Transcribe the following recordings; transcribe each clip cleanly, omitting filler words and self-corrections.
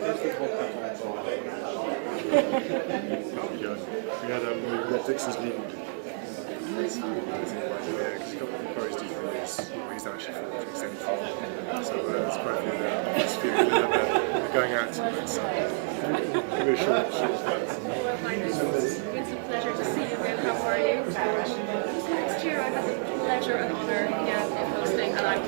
We had Rob Dixon's leaving. Yeah, because he got encouraged to release. He's actually extended. So it's quite a few there. It's going out to it. So very short. It's a pleasure to see you again. How are you? Last year I had the pleasure and honour of hosting, and I'm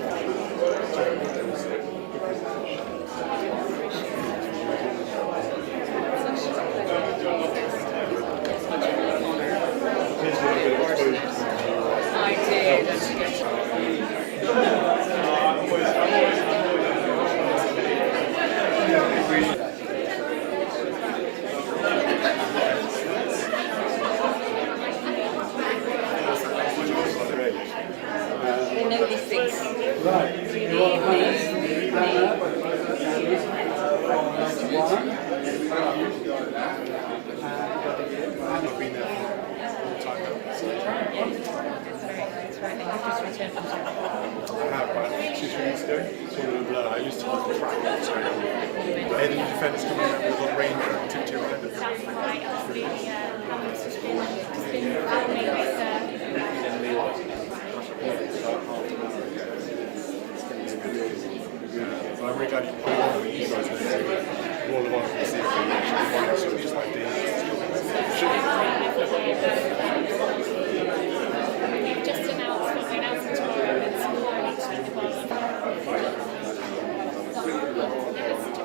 they know these things. Right. I've been there for a long time now. So It's very nice. Just returned from South Africa. I have about 2-3 weeks ago. It's all a blur. I used to like the track. So any defence coming out with a range activity around it. So I'm really glad you guys know all of us can see it. So it's just like We've just announced what we're announcing tomorrow. It's more we're excited, aren't we? We've been together for so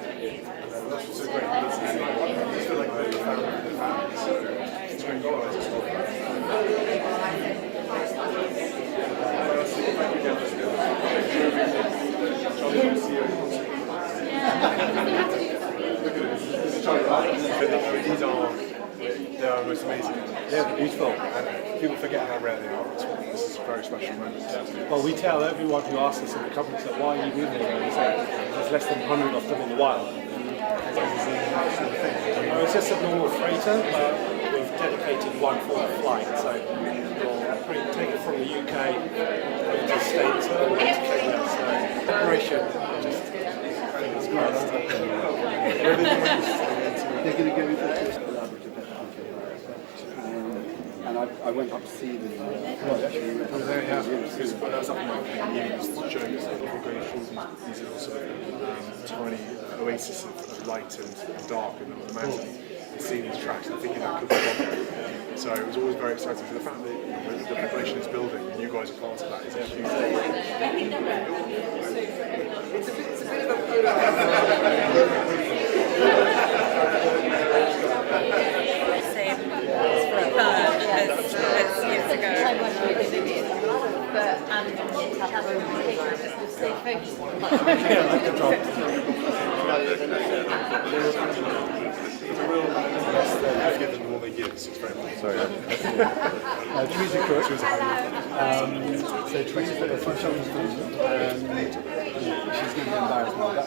many years. That's so great. I just feel like the family. So it's great you guys as well. They are most amazing. Yeah, they're beautiful. And people forget how rare they are. This is a very special moment. Well, we tell everyone who asks us in the company, so why are you doing it? And we say there's less than 100 of them in the wild. It's just a normal freighter, but we've dedicated one for the flight. So we'll take it from the UK to the States and to Kenya. So preparation just it's great. They're going to go into a collaborative effort. And I went up to see them. Because when I was up in my he was showing us that we're going through these little sort of tiny oases of light and dark in the mountain and seeing these tracks and thinking that could be one. So it was always very exciting. So the fact that the population is building and you guys are part of that is a huge thing. It's a bit of give them all they give, so it's very nice. Sorry. Teresa Cook. So Teresa put a front shoulder and she's going to be embarrassed by that.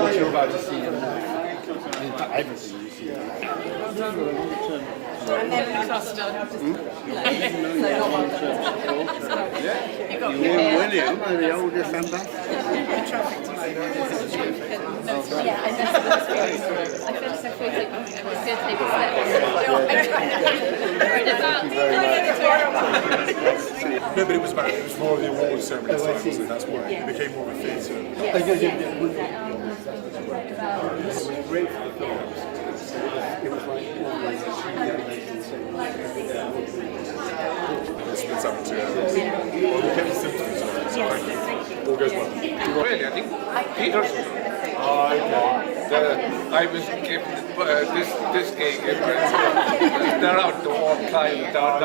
What you're about to see in fact, everything you see. And then the cluster. William, the oldest ambassador. Yeah, I know. I feel so quickly. I'm just going to take a step. No, but it was more of the awards ceremony style, wasn't it? That's why it became more of a theatre. It was great for the films. It was like It's up to well, we kept it simple, so all goes well. Really, I think Peterson. Oh, okay. I was given this cake. They're out the wall climb down.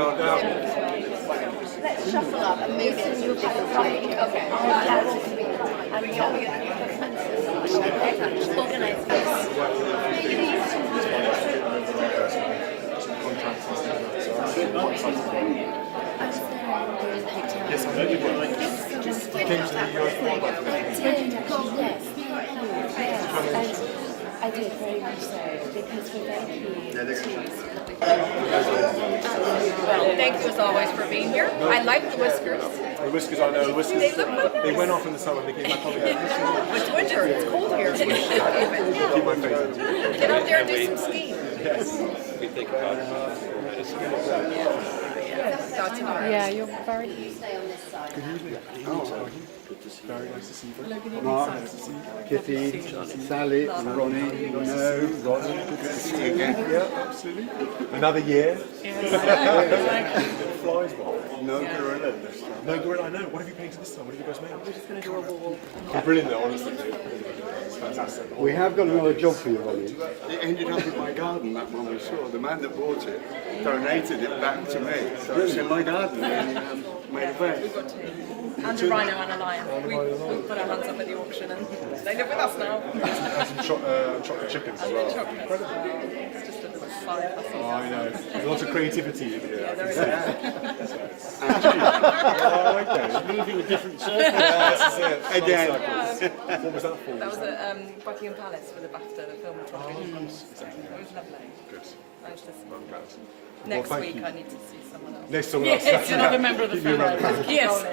Let's shuffle up and move it to your different cake. Okay. Organise this. Yes, I'm really good. Just You came to the US I did very much so because we're very keen to Well, thank you as always for being here. I like the whiskers. The whiskers, I know, the whiskers, They look quite nice. they went off in the summer, they came back on again. It's winter, it's cold here. Keep my face into it. Get out there and do some skiing. Yes. We think about That's hard. Yeah, you're very. Good evening. Oh, very nice to see you. Mark, Kitty, Sally, Ronnie, no, Ronnie, good to see you again. Yeah, absolutely. Another year. It flies by. No gorilla this time. No gorilla, I know. What have you painted this time? What have you guys made? We're just going to do a wall. They're brilliant though, honestly. It's fantastic. We have got another job for you, Ronnie. It ended up in my garden, that one we saw. The man that bought it donated it back to me. So it's in my garden and made a bed. And a rhino and a lion. We put our hands up at the auction and they live with us now. And some chocolate chickens as well. It's just a little side hustle. Oh, I know. There's lots of creativity in here. There is. Oh, okay. Moving a different circle. Yeah, this is it. Again. What was that for? That was at Buckingham Palace for the BAFTA film photography. It was lovely. Good. Nice to see. I'm glad. Next thank week you. I need to see someone else. Next someone else. Yes, another member of the Keep me around the family. family. Yes.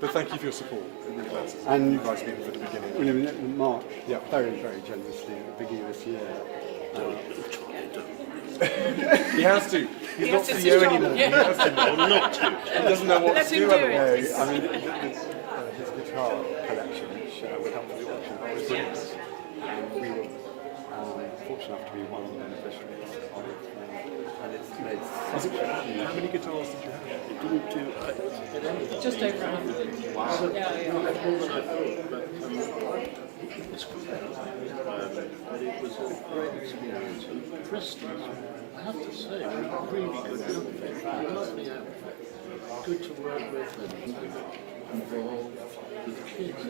But thank you for your support. It really matters. And- you guys being from the beginning. William in March, Yeah. very, very generously at the beginning of this year. He has to. He's not has to, it's CEO his job. anymore. Yeah. He has to. Not to. He doesn't know what Let to him do do anymore. it. I mean, his guitar collection, which we helped with the auction, was brilliant. And we were fortunate enough to be one of the beneficiaries of it. And it's made Is it, how many guitars did you have? Just over 100. Wow. Yeah, yeah. But it was a great experience. And Preston's, I have to say, was a really good outfit. A lovely outfit. Good to work with and involved with the kids.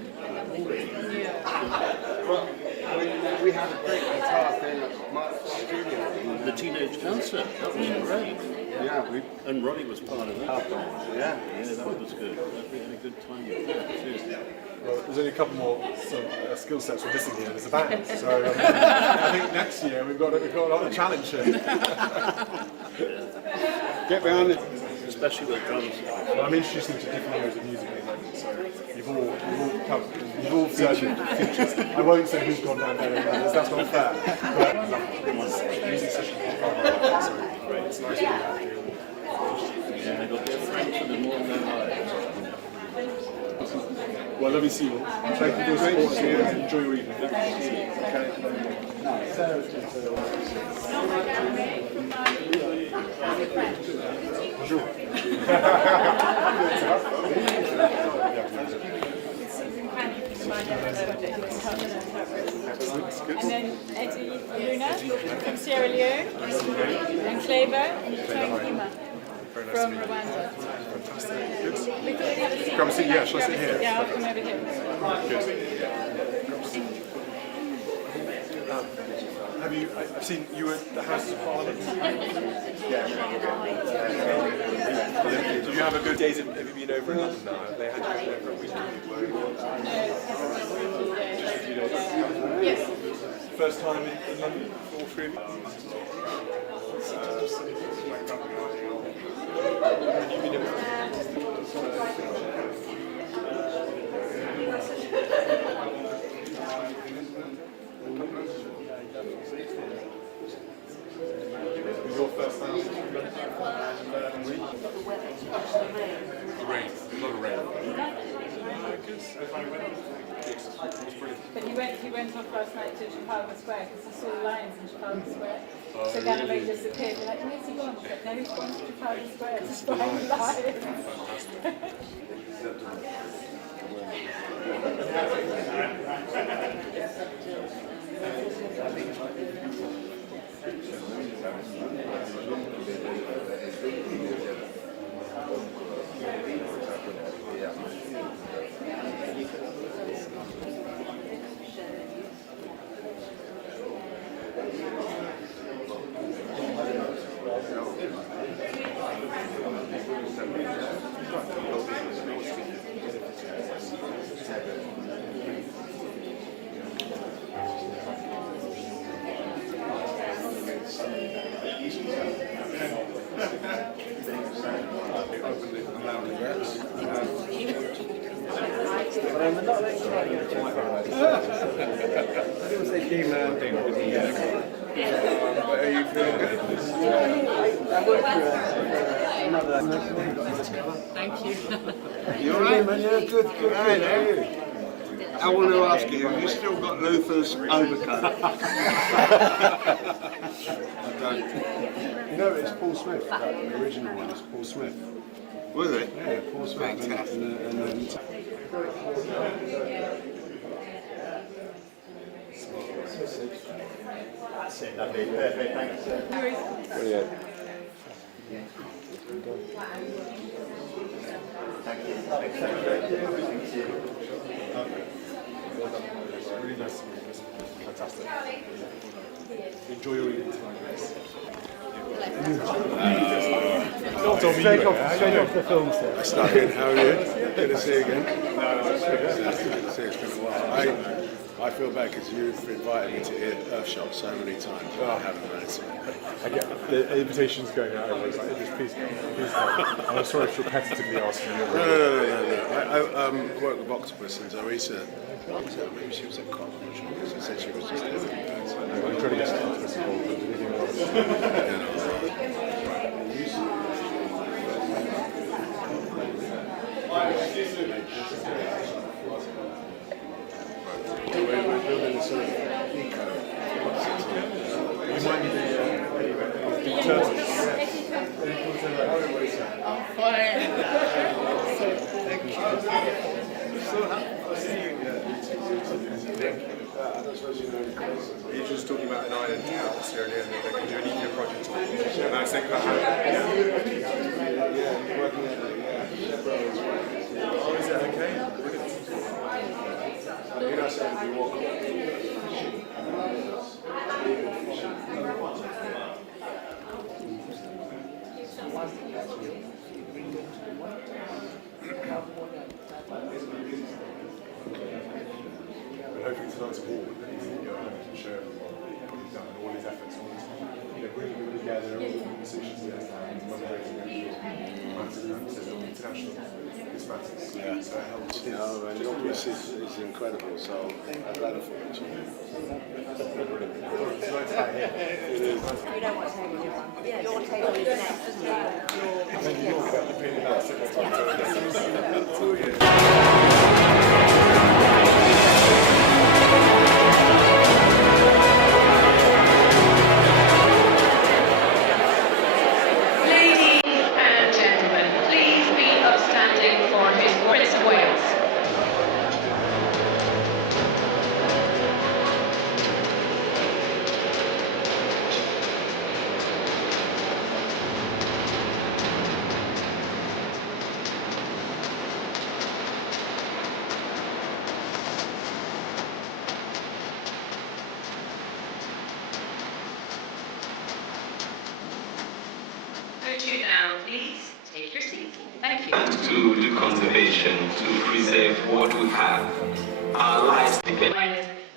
Well, we had a great guitar thing at Mark's studio. The teenage concert, that was great. Yeah, And Ronnie was part of that. yeah. Yeah, that was good. We had a good time with that too. Well, there's only a couple more skill sets we're missing here. There's a band, so I think next year we've got a challenge here. Get behind it. Especially with drums. Well, I'm introducing to different areas of music at the moment, so you've all featured. I won't say who's gone down better than others. That's not fair. But music session is so great. It's nice to be out here. Yeah, they got their friends for the more of their lives. Well, lovely to see you all. Thank you for your support and enjoy your evening. Bonjour. And then Eddie Luna from Sierra Leone, and Kleber and Hima from Rwanda. Come and sit, yeah, shall I sit here? Yeah, I'll come over here. Have you, I've seen you at the House of Parliament. Yeah, okay. Did you have a good days? Have you been over in London now? Have they had you there for a week? Just a few days. Yes. First time in London, all three of you? You've been over. Your first time? Rain, a lot of rain. But he went off last night to Trafalgar Square because he saw the lions in Trafalgar Square. So Ganymede disappeared. We're like, where's he gone? She's like, no, he's gone to Trafalgar Square to find the lions. Are you feeling good? Thank you. You alright, man? Yeah, good. Right, how are you? I want to ask you, have you still got Luther's overcoat? I don't. You know, it's Paul Smith. The original one is Paul Smith. Was it? Yeah, Paul Smith. Fantastic. That's it, lovely. Perfect, thanks. Brilliant. Really nice to meet you. Fantastic. Enjoy your evening tonight, guys. Straight off the film set. Stuck in, how are you? Good to see you again. Good to see you, it's been a while. I feel bad because you've invited me to Earthshot so many times, but I haven't managed to. I get the invitations going out. Everyone's like, please come. And I'm sorry for repetitively asking you. No. I work with Octopus and Zarisa. Maybe she was at COP. She said she was just there. I'm trying to get Octopus involved, but they're doing a lot of stuff. We're building a sort of eco. Remind me the turtles. I'm fine. Thank you. So happy to see you. I don't suppose you know. You're just talking about an island house earlier, and they can do an eco project on it. And I was thinking about how. Yeah, working at Oh, is it okay? You know, so you walk But hopefully tonight's a ball that you can show everyone what he's done, all his efforts, all his, bringing people together, all the conversations he has had, motivating international this matters. Yeah. So it helps. and your piece is incredible, so I'm glad for it. Tonight's out here. Your table is next, isn't it? I think you're about to pin it out several times. Ladies and gentlemen, please be upstanding for His Prince of Wales. Could you now please take your seat? Thank you. To conservation, to preserve what we have. Our lives depend.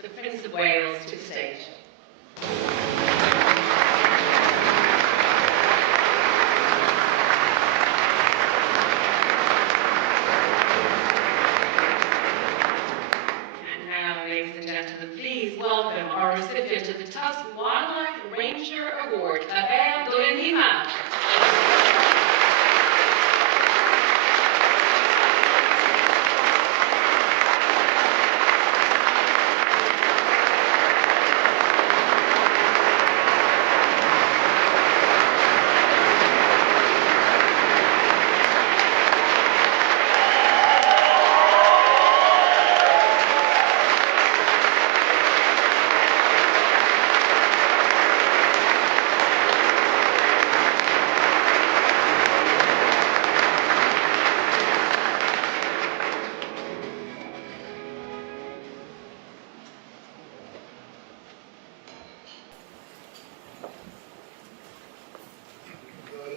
The Prince of Wales to the stage. And now, ladies and gentlemen, please welcome our recipient of the Tusk Wildlife Ranger Award, Abel Dolenima.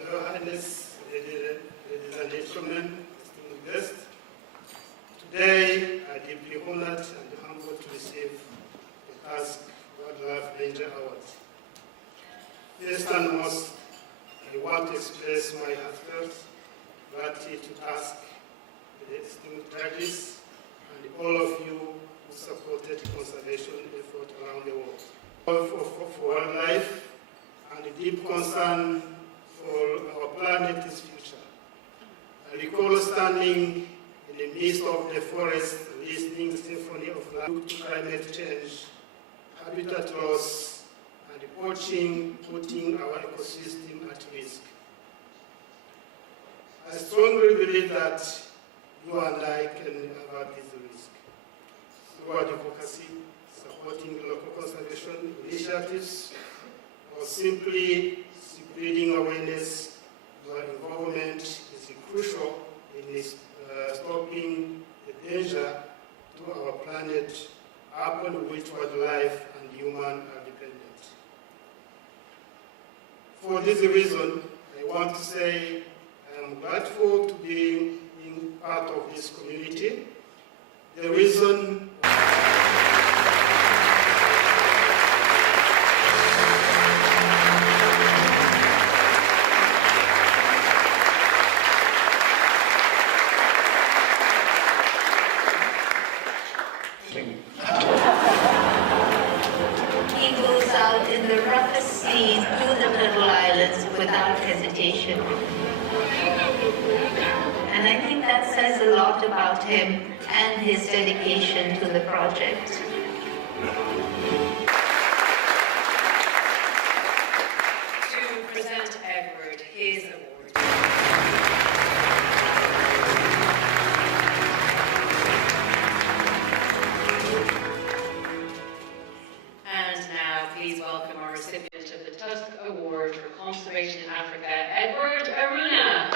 Your Highness, ladies and gentlemen, distinguished guests, today I'm deeply honored and humbled to receive the Tusk Wildlife Ranger Awards. First and most, I want to express my heartfelt gratitude to Tusk, the distinguished judges, and all of you who supported conservation efforts around the world. Love for wildlife and a deep concern for our planet's future. I recall standing in the midst of the forest, listening to the symphony of life, climate change, habitat loss, and putting our ecosystem at risk. I strongly believe that you and I can avert this risk through advocacy, supporting local conservation initiatives, or simply spreading awareness. Your involvement is crucial in stopping the danger to our planet upon which wildlife and human are dependent. For this reason, I want to say I am grateful to being part of this community. The reason He goes out in the roughest seas to the Turtle Islands without hesitation. And I think that says a lot about him and his dedication to the project. To present Edward his award. And now please welcome our recipient of the Tusk Award for Conservation in Africa, Edward Aruna.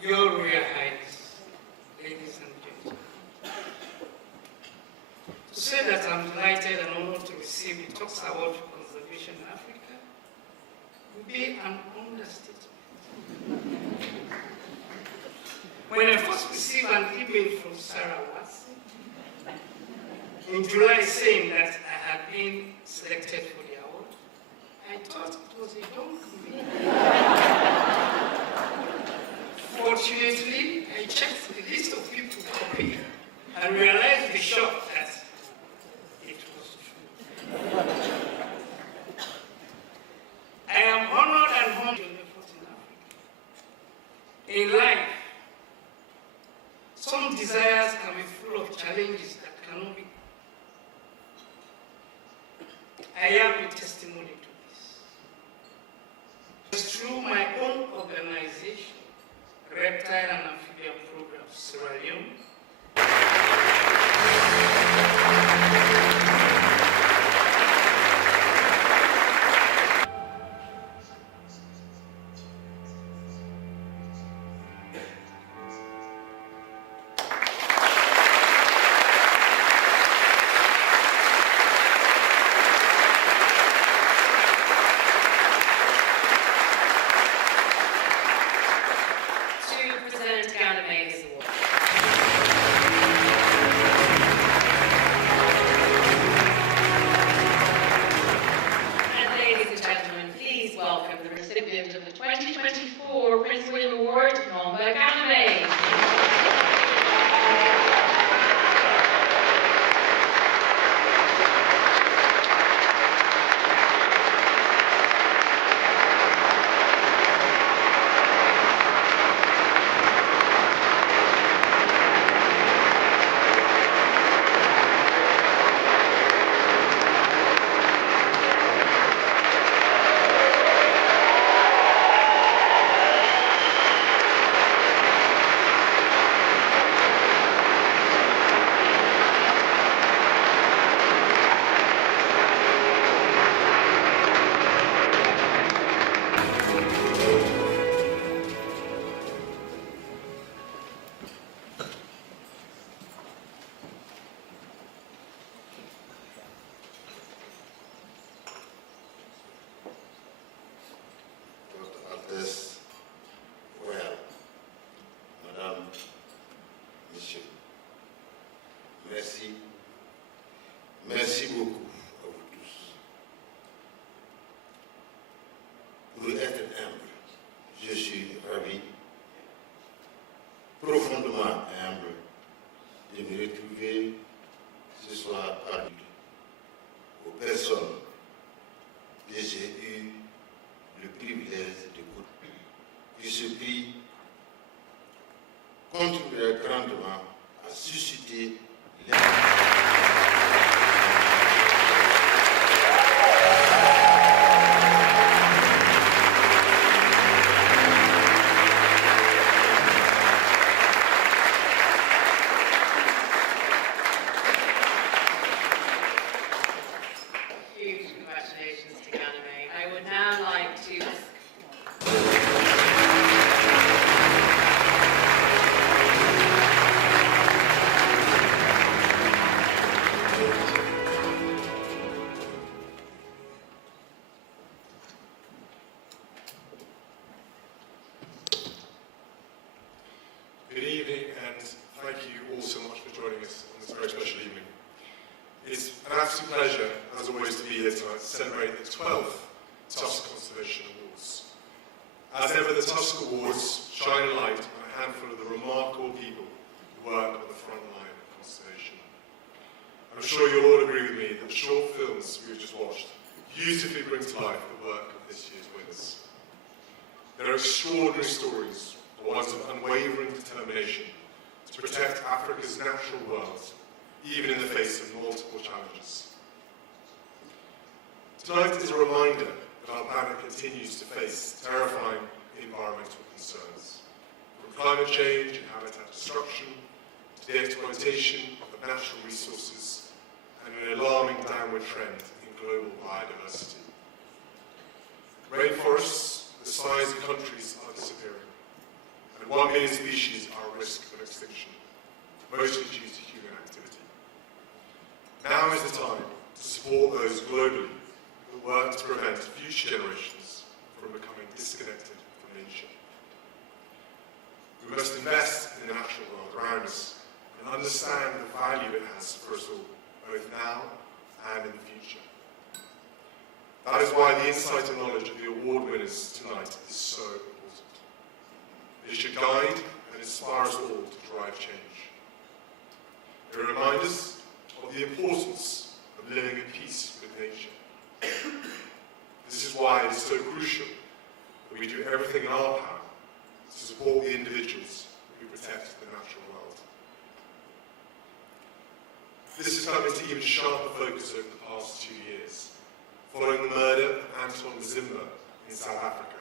Your Royal Highness, ladies and gentlemen, to say that I'm delighted and honored to receive the Tusk Award for Conservation in Africa would be an understatement. When I first received an email from Sarah Watson in July saying that I had been selected for the award, I thought it was a joke. Fortunately, I checked the list of people copied and realized the shock that it was true. I am honored and humbled in efforts in Africa. In life, some desires can be full of challenges that cannot be. I am a testimony to this. It's through my own organization, Reptile and Amphibian Program, Sierra Leone. Of the 2024 Prince William Award, Nomba Academy. profondément humble de me retrouver ce soir parmi aux personnes que j'ai eu le privilège de côtoyer. Que ce prix contribuera grandement à susciter Huge congratulations to Ganymede. I would now like to Good evening, and thank you all so much for joining us on this very special evening. It's an absolute pleasure, as always, to be here tonight to celebrate the 12th Tusk Conservation Awards. As ever, the Tusk Awards shine a light on a handful of the remarkable people who work on the front line of conservation. I'm sure you'll all agree with me that the short films we've just watched beautifully bring to life the work of this year's winners. There are extraordinary stories, the ones of unwavering determination to protect Africa's natural world, even in the face of multiple challenges. Tonight is a reminder that our planet continues to face terrifying environmental concerns, from climate change and habitat destruction to the exploitation of natural resources and an alarming downward trend in global biodiversity. Rainforests, the size of countries, are disappearing, and 1 million species are at risk of extinction, mostly due to human activity. Now is the time to support those globally who work to prevent future generations from becoming disconnected from nature. We must invest in the natural world around us and understand the value it has for us all, both now and in the future. That is why the insight and knowledge of the award winners tonight is so important. It should guide and inspire us all to drive change. It reminds us of the importance of living at peace with nature. This is why it is so crucial that we do everything in our power to support the individuals who protect the natural world. This has come into even sharper focus over the past 2 years, following the murder of Anton Mzimba in South Africa.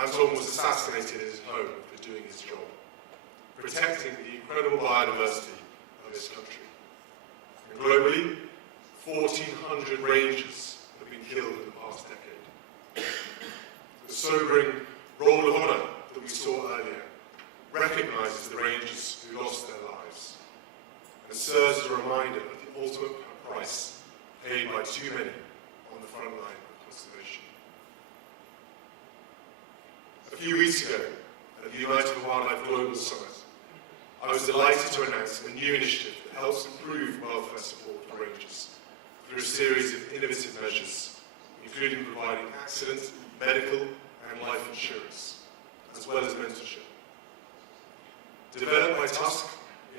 Anton was assassinated in his home for doing his job, protecting the incredible biodiversity of his country. And globally, 1,400 rangers have been killed in the past decade. The sobering roll of honour that we saw earlier recognises the rangers who lost their lives and serves as a reminder of the ultimate price paid by too many on the front line of conservation. A few weeks ago, at the United Wildlife Global Summit, I was delighted to announce a new initiative that helps improve welfare support for rangers through a series of innovative measures, including providing accident, medical and life insurance, as well as mentorship. Developed by Tusk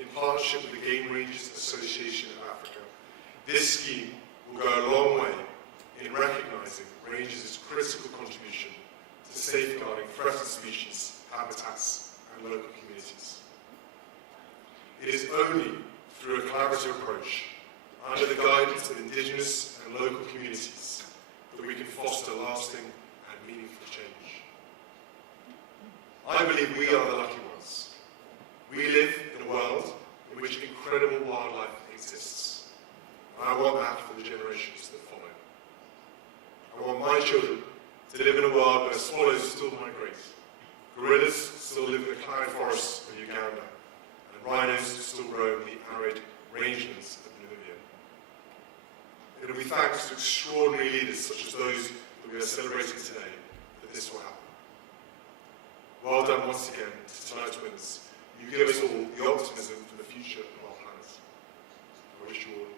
in partnership with the Game Rangers Association of Africa, this scheme will go a long way in recognising rangers' critical contribution to safeguarding threatened species, habitats and local communities. It is only through a collaborative approach, under the guidance of Indigenous and local communities, that we can foster lasting and meaningful change. I believe we are the lucky ones. We live in a world in which incredible wildlife exists, and I want that for the generations that follow. I want my children to live in a world where swallows still migrate, gorillas still live in the cloud forests of Uganda, and rhinos still roam the arid rangelands of Namibia. It will be thanks to extraordinary leaders such as those that we are celebrating today that this will happen. Well done once again to tonight's winners. You give us all the optimism for the future of our planet. I wish you all